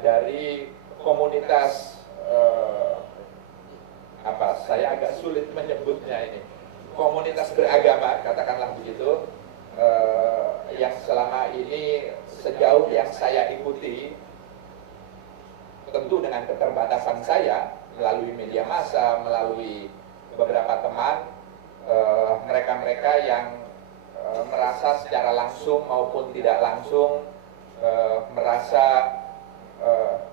dari komunitas saya agak sulit menyebutnya ini, komunitas beragama, katakanlah begitu, yang selama ini sejauh yang saya ikuti, tentu dengan keterbatasan saya melalui media massa, melalui beberapa teman, mereka-mereka yang merasa secara langsung maupun tidak langsung merasa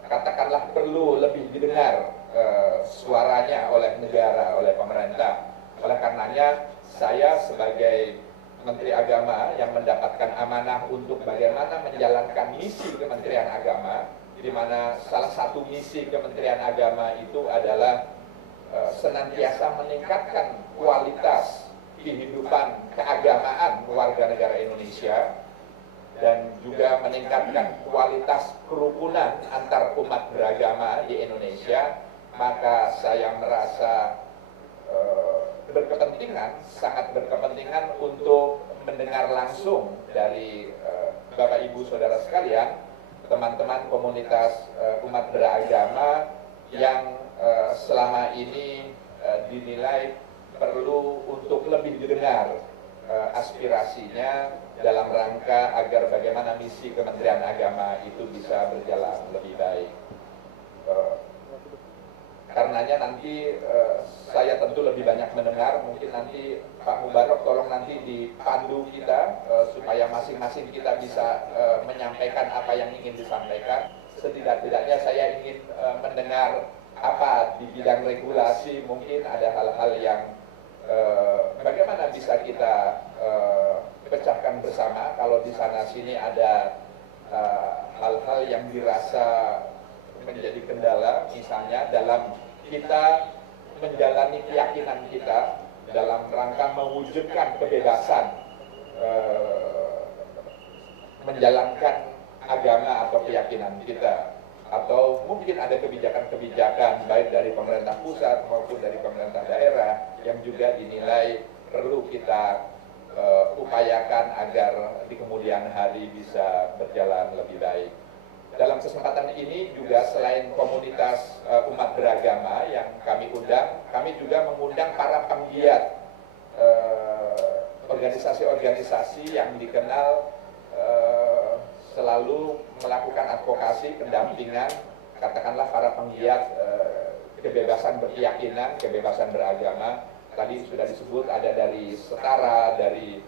katakanlah perlu lebih didengar suaranya oleh negara, oleh pemerintah. Oleh karenanya saya sebagai Menteri Agama yang mendapatkan amanah untuk bagaimana menjalankan misi Kementerian Agama, di mana salah satu misi Kementerian Agama itu adalah senantiasa meningkatkan kualitas kehidupan keagamaan warga negara Indonesia dan juga meningkatkan kualitas kerukunan antar umat beragama di Indonesia, maka saya merasa sangat berkepentingan untuk mendengar langsung dari Bapak Ibu Saudara sekalian, teman-teman komunitas umat beragama yang selama ini dinilai perlu untuk lebih didengar aspirasinya dalam rangka agar bagaimana misi Kementerian Agama itu bisa berjalan lebih baik. Karenanya nanti saya tentu lebih banyak mendengar, mungkin nanti Pak Mubarok tolong nanti dipandu kita supaya masing-masing kita bisa menyampaikan apa yang ingin disampaikan. Setidak-tidaknya saya ingin mendengar apa di bidang regulasi, mungkin ada hal-hal yang bagaimana bisa kita pecahkan bersama kalau di sana sini ada hal-hal yang dirasa menjadi kendala, misalnya dalam kita menjalani keyakinan kita dalam rangka mewujudkan kebebasan menjalankan agama atau keyakinan kita, atau mungkin ada kebijakan-kebijakan baik dari pemerintah pusat maupun dari pemerintah daerah yang juga dinilai perlu kita upayakan agar di kemudian hari bisa berjalan lebih baik. Dalam kesempatan ini juga selain komunitas umat beragama yang kami undang, kami juga mengundang para penggiat organisasi-organisasi yang dikenal selalu melakukan advokasi, pendampingan, katakanlah para penggiat kebebasan berkeyakinan, kebebasan beragama. Tadi sudah disebut ada dari Setara, dari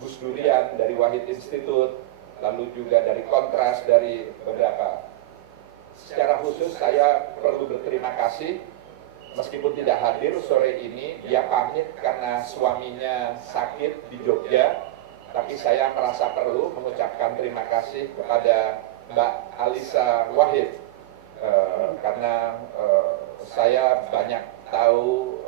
Gus Durian, dari Wahid Institute, lalu juga dari Kontras, dari beberapa. Secara khusus saya perlu berterima kasih, meskipun tidak hadir sore ini, dia pamit karena suaminya sakit di Jogja, tapi saya merasa perlu mengucapkan terima kasih kepada Mbak Alisa Wahid, karena saya banyak tahu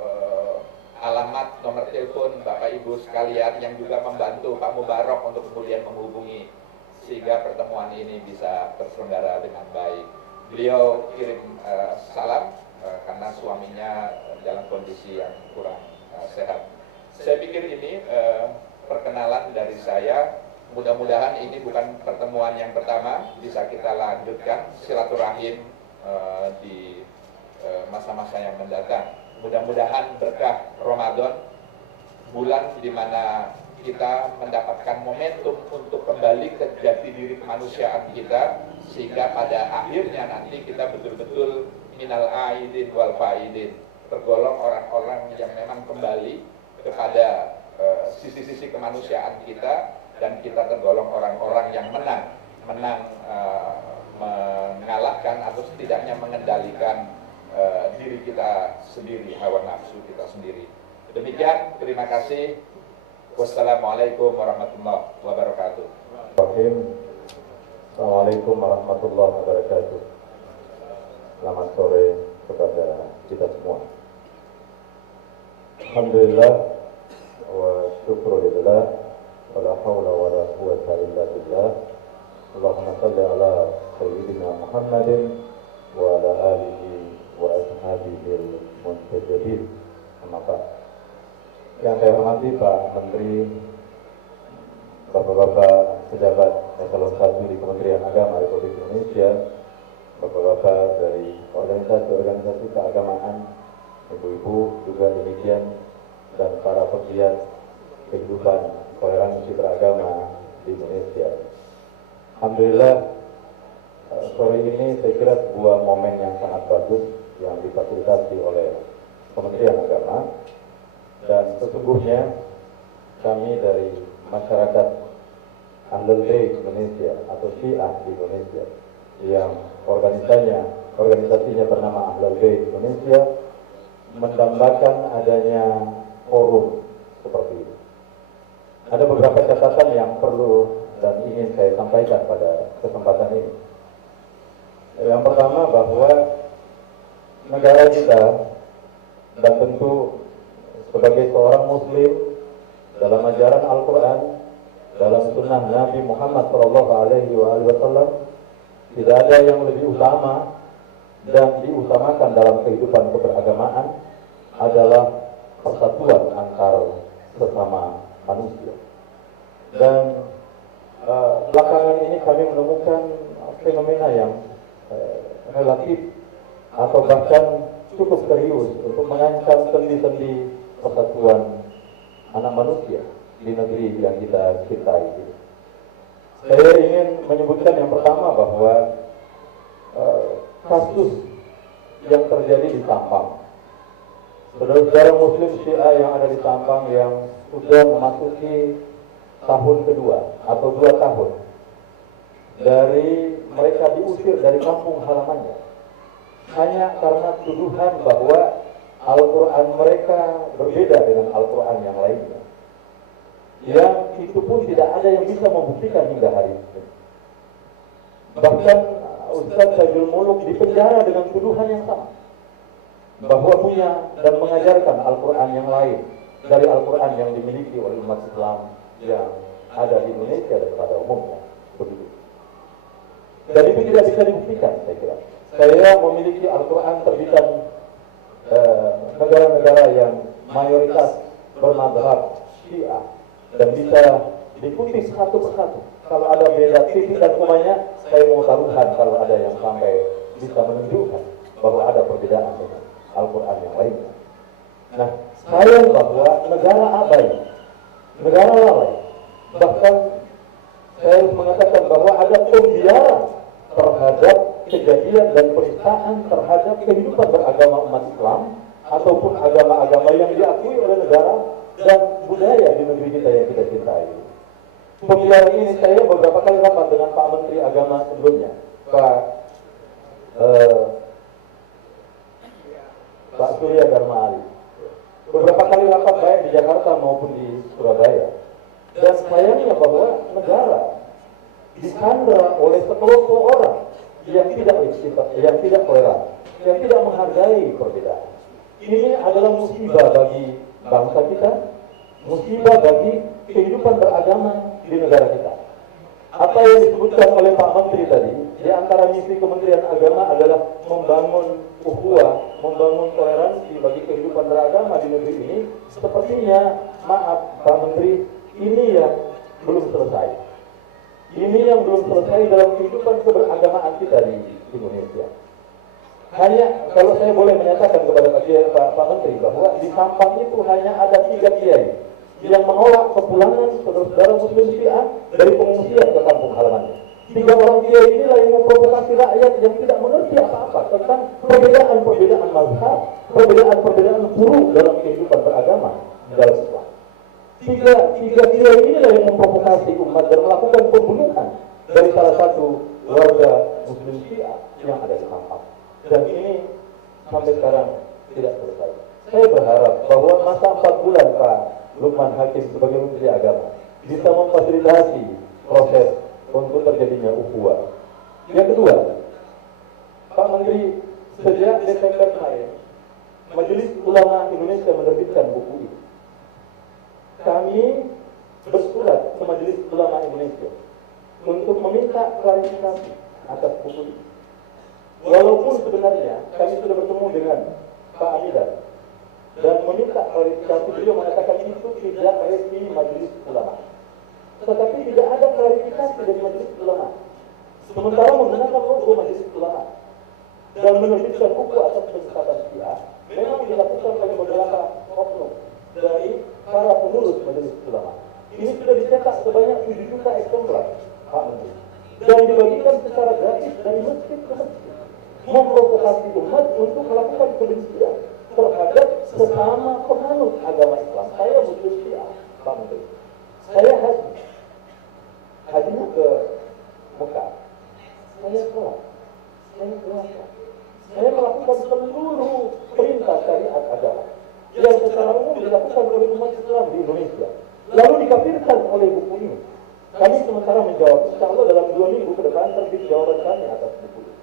alamat, nomor telepon Bapak Ibu sekalian yang juga membantu Pak Mubarok untuk kemudian menghubungi sehingga pertemuan ini bisa terselenggara dengan baik. Beliau kirim salam karena suaminya dalam kondisi yang kurang sehat. Saya pikir ini perkenalan dari saya. Mudah-mudahan ini bukan pertemuan yang pertama, bisa kita lanjutkan silaturahim di masa-masa yang mendatang. Mudah-mudahan berkah Ramadan, bulan di mana kita mendapatkan momentum untuk kembali ke jati diri kemanusiaan kita, sehingga pada akhirnya nanti kita betul-betul minal aidin wal faidin, tergolong orang-orang yang memang kembali kepada sisi-sisi kemanusiaan kita, dan kita tergolong orang-orang yang menang mengalahkan atau setidaknya mengendalikan diri kita sendiri, hawa nafsu kita sendiri. Demikian, terima kasih. Wassalamualaikum warahmatullahi wabarakatuh. Assalamualaikum warahmatullahi wabarakatuh. Selamat sore kepada kita semua. Alhamdulillah wa syukurillah wa la hawla wa la quwwata illa billah. Allahumma salli ala sayyidina Muhammadin wa ala alihi wa ashabihi al-muntajabin. Amma ba'd. Yang saya hormati Pak Menteri, Bapak-bapak pejabat eselon 1 di Kementerian Agama Republik Indonesia, Bapak organisasi keagamaan, ibu-ibu juga demikian, dan para pegiat kehidupan toleransi beragama di Indonesia. Alhamdulillah, sore ini saya kira sebuah momen yang sangat bagus yang difasilitasi oleh Kementerian Agama, dan sesungguhnya kami dari masyarakat Ahlul Bait Indonesia atau Syiah di Indonesia yang organisasinya bernama Ahlul Bait Indonesia mendambakan adanya forum seperti ini. Ada beberapa catatan yang perlu dan ingin saya sampaikan pada kesempatan ini. Yang pertama, bahwa negara kita, dan tentu sebagai seorang muslim, dalam ajaran Al-Quran, dalam sunnah Nabi Muhammad SAW, tidak ada yang lebih utama dan diutamakan dalam kehidupan keberagamaan adalah persatuan antar sesama manusia. Dan belakangan ini kami menemukan fenomena yang relatif atau bahkan cukup serius untuk mengancam sendi-sendi persatuan anak manusia di negeri yang kita cintai. Saya ingin menyebutkan yang pertama bahwa kasus yang terjadi di Sampang. Saudara-saudara muslim Syiah yang ada di Sampang yang sudah memasuki tahun kedua atau 2 tahun dari mereka diusir dari kampung halamannya hanya karena tuduhan bahwa Al-Quran mereka berbeda dengan Al-Quran yang lainnya, yang itu pun tidak ada yang bisa membuktikan hingga hari ini. Bahkan Ustaz Sajul Muluk dipenjara dengan tuduhan yang sama, bahwa punya dan mengajarkan Al-Quran yang lain dari Al-Quran yang dimiliki oleh umat Islam yang ada di Indonesia dan pada umumnya. Begitu. Dan itu tidak bisa dibuktikan, saya kira. Saya memiliki Al-Quran terbitan negara-negara yang mayoritas bermadzhab Syiah dan bisa dikutip satu persatu. Kalau ada beda titik dan komanya, saya mau taruhan kalau ada yang sampai bisa menunjukkan bahwa ada perbedaan dengan Al-Quran yang lainnya. Nah, sayang bahwa negara abai, negara lalai, bahkan saya mengatakan bahwa ada pembiaran terhadap kejadian dan penistaan terhadap kehidupan beragama umat Islam ataupun agama-agama yang diakui oleh negara dan budaya di negeri kita yang kita cintai. Pembiaran ini saya beberapa kali rapat dengan Pak Menteri Agama sebelumnya, Pak Surya Dharma Ali. Beberapa kali rapat baik di Jakarta maupun di Surabaya. Dan sayangnya bahwa negara disandra oleh sekelompok orang yang tidak toleran, yang tidak menghargai perbedaan. Ini adalah musibah bagi bangsa kita, musibah bagi kehidupan beragama di negara kita. Apa yang disebutkan oleh Pak Menteri tadi, di antara misi Kementerian Agama adalah membangun ukhuwah, membangun toleransi bagi kehidupan beragama di negeri ini. Sepertinya, maaf Pak Menteri, ini yang belum selesai. Ini yang belum selesai dalam kehidupan keberagamaan kita di Indonesia. Hanya, kalau saya boleh menyatakan kepada Pak Menteri, bahwa di Sampang itu hanya ada 3 kiai yang menolak kepulangan saudara-saudara muslim Syiah dari pengungsian ke kampung halamannya. 3 orang kiai inilah yang memprovokasi rakyat yang tidak mengerti apa-apa tentang perbedaan-perbedaan mazhab, perbedaan-perbedaan buruk dalam kehidupan beragama dalam Islam. 3 kiai inilah yang memprovokasi umat dan melakukan pembunuhan dari salah satu warga muslim Syiah yang ada di Sampang. Dan ini sampai sekarang tidak selesai. Saya berharap bahwa masa 4 bulan Pak Lukman Hakim sebagai Menteri Agama bisa memfasilitasi proses untuk terjadinya ukhuwah. Yang kedua, Pak Menteri, sejak Desember kemarin, Majelis Ulama Indonesia menerbitkan buku ini. Kami bersurat ke Majelis Ulama Indonesia untuk meminta klarifikasi atas buku ini. Walaupun sebenarnya kami sudah bertemu dengan Pak Amidan dan meminta klarifikasi, beliau mengatakan itu tidak resmi Majelis Ulama. Tetapi tidak ada klarifikasi dari Majelis Ulama. Sementara menggunakan logo Majelis Ulama. Dan dan menerbitkan buku atas penyesatan Syiah memang dilakukan oleh beberapa oknum dari para pengurus majelis ulama. Ini sudah dicetak sebanyak 7 juta eksemplar, Pak Menteri, dan dibagikan secara gratis dari masjid ke masjid, memprovokasi umat untuk melakukan kebencian terhadap sesama penganut agama Islam. Saya Muslim Syiah, Pak Menteri. Saya hajinya ke Mekah. Saya sholat, saya puasa, saya melakukan seluruh perintah syariat agama yang secara umum dilakukan oleh umat Islam di Indonesia, lalu dikafirkan oleh buku ini. Kami sementara menjawab, insya Allah dalam 2 minggu ke depan terbit jawaban kami atas buku ini.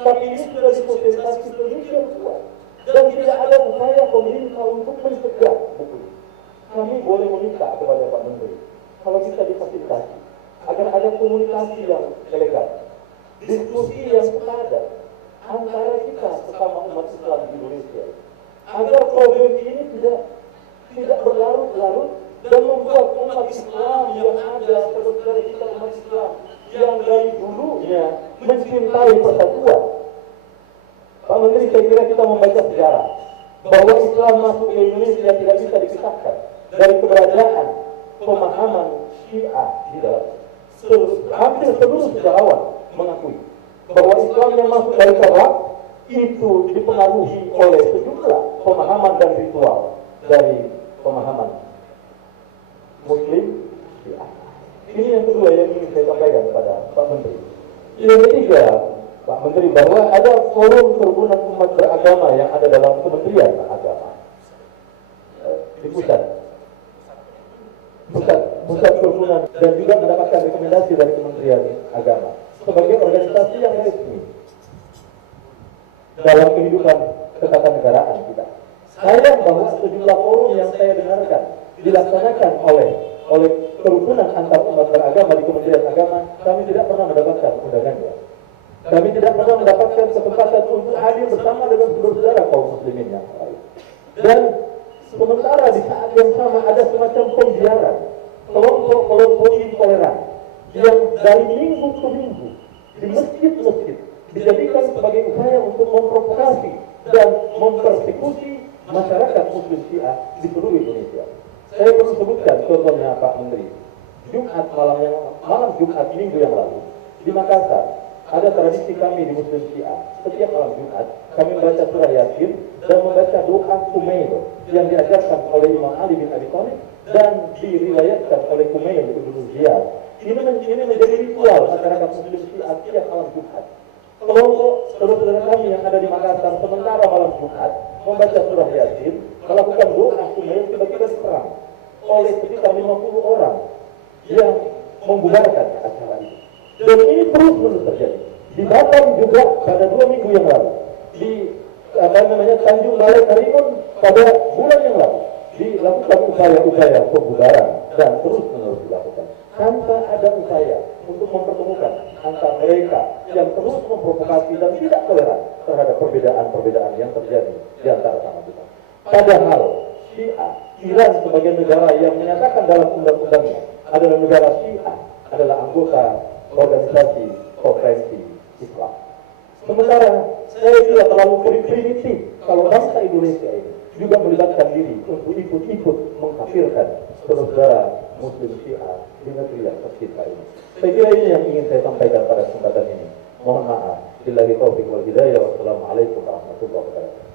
Tapi ini sudah disosialisasi sedemikian kuat dan tidak ada upaya pemerintah untuk mencegah buku ini. Kami boleh meminta kepada Pak Menteri, kalau bisa difasilitasi agar ada komunikasi yang elegan, diskusi yang padat antara kita sesama umat Islam di Indonesia, agar problem ini tidak berlarut-larut dan membuat umat Islam yang ada, saudara kita umat Islam yang dari dulunya mencintai persatuan. Pak Menteri, saya kira kita membaca sejarah bahwa Islam masuk ke Indonesia tidak bisa dipisahkan dari keberadaan pemahaman Syiah di dalam. Hampir seluruh sejarawan mengakui bahwa Islam yang masuk dari Arab itu dipengaruhi oleh sejumlah pemahaman dan ritual dari pemahaman Muslim Syiah. Ini yang kedua yang ingin saya sampaikan kepada Pak Menteri. Yang ketiga, Pak Menteri, bahwa ada forum kerukunan umat beragama yang ada dalam Kementerian Agama di pusat kerukunan, dan juga mendapatkan rekomendasi dari Kementerian Agama sebagai organisasi yang resmi dalam kehidupan ketatanegaraan kita. Sayang bahwa sejumlah forum yang saya dengarkan dilaksanakan oleh kerukunan antar umat beragama di Kementerian Agama, kami tidak pernah mendapatkan undangannya. Kami tidak pernah mendapatkan kesempatan untuk hadir bersama dengan saudara-saudara kaum muslimin yang lain. Dan sementara di saat yang sama ada semacam pembiaran kelompok intoleran yang dari minggu ke minggu di masjid-masjid dijadikan sebagai upaya untuk memprovokasi dan mempersekusi masyarakat Muslim Syiah di seluruh Indonesia. Saya perlu sebutkan contohnya, Pak Menteri. Malam Jumat minggu yang lalu di Makassar ada tradisi kami di Muslim Syiah. Setiap malam Jumat kami membaca surah Yasin dan membaca doa Kumail yang diajarkan oleh Imam Ali bin Abi Thalib dan diriwayatkan oleh Kumail Ibnu Ziyad. Ini menjadi ritual masyarakat Muslim Syiah setiap malam Jumat. Kelompok saudara-saudara kami yang ada di Makassar sementara malam Jumat membaca surah Yasin, melakukan doa Kumail, tiba-tiba diserang oleh sekitar 50 orang yang membubarkan acara itu. Dan ini terus-menerus terjadi. Di Batam juga pada 2 minggu yang lalu, di Tanjung Balai Karimun pada bulan yang lalu dilakukan upaya-upaya pembubaran dan terus-menerus dilakukan tanpa ada upaya untuk mempertemukan antara mereka yang terus memprovokasi dan tidak toleran terhadap perbedaan-perbedaan yang terjadi di antara sama kita. Padahal Syiah, Iran sebagai negara yang menyatakan dalam undang-undangnya adalah negara Syiah, adalah anggota organisasi konferensi Islam. Sementara saya tidak terlalu primitif kalau bangsa Indonesia ini juga melibatkan diri untuk ikut-ikut mengkafirkan saudara Muslim Syiah di negeri yang tercinta ini. Saya kira ini yang ingin saya sampaikan pada kesempatan ini. Mohon maaf. Billahi taufiq wal hidayah. Wassalamualaikum warahmatullahi wabarakatuh.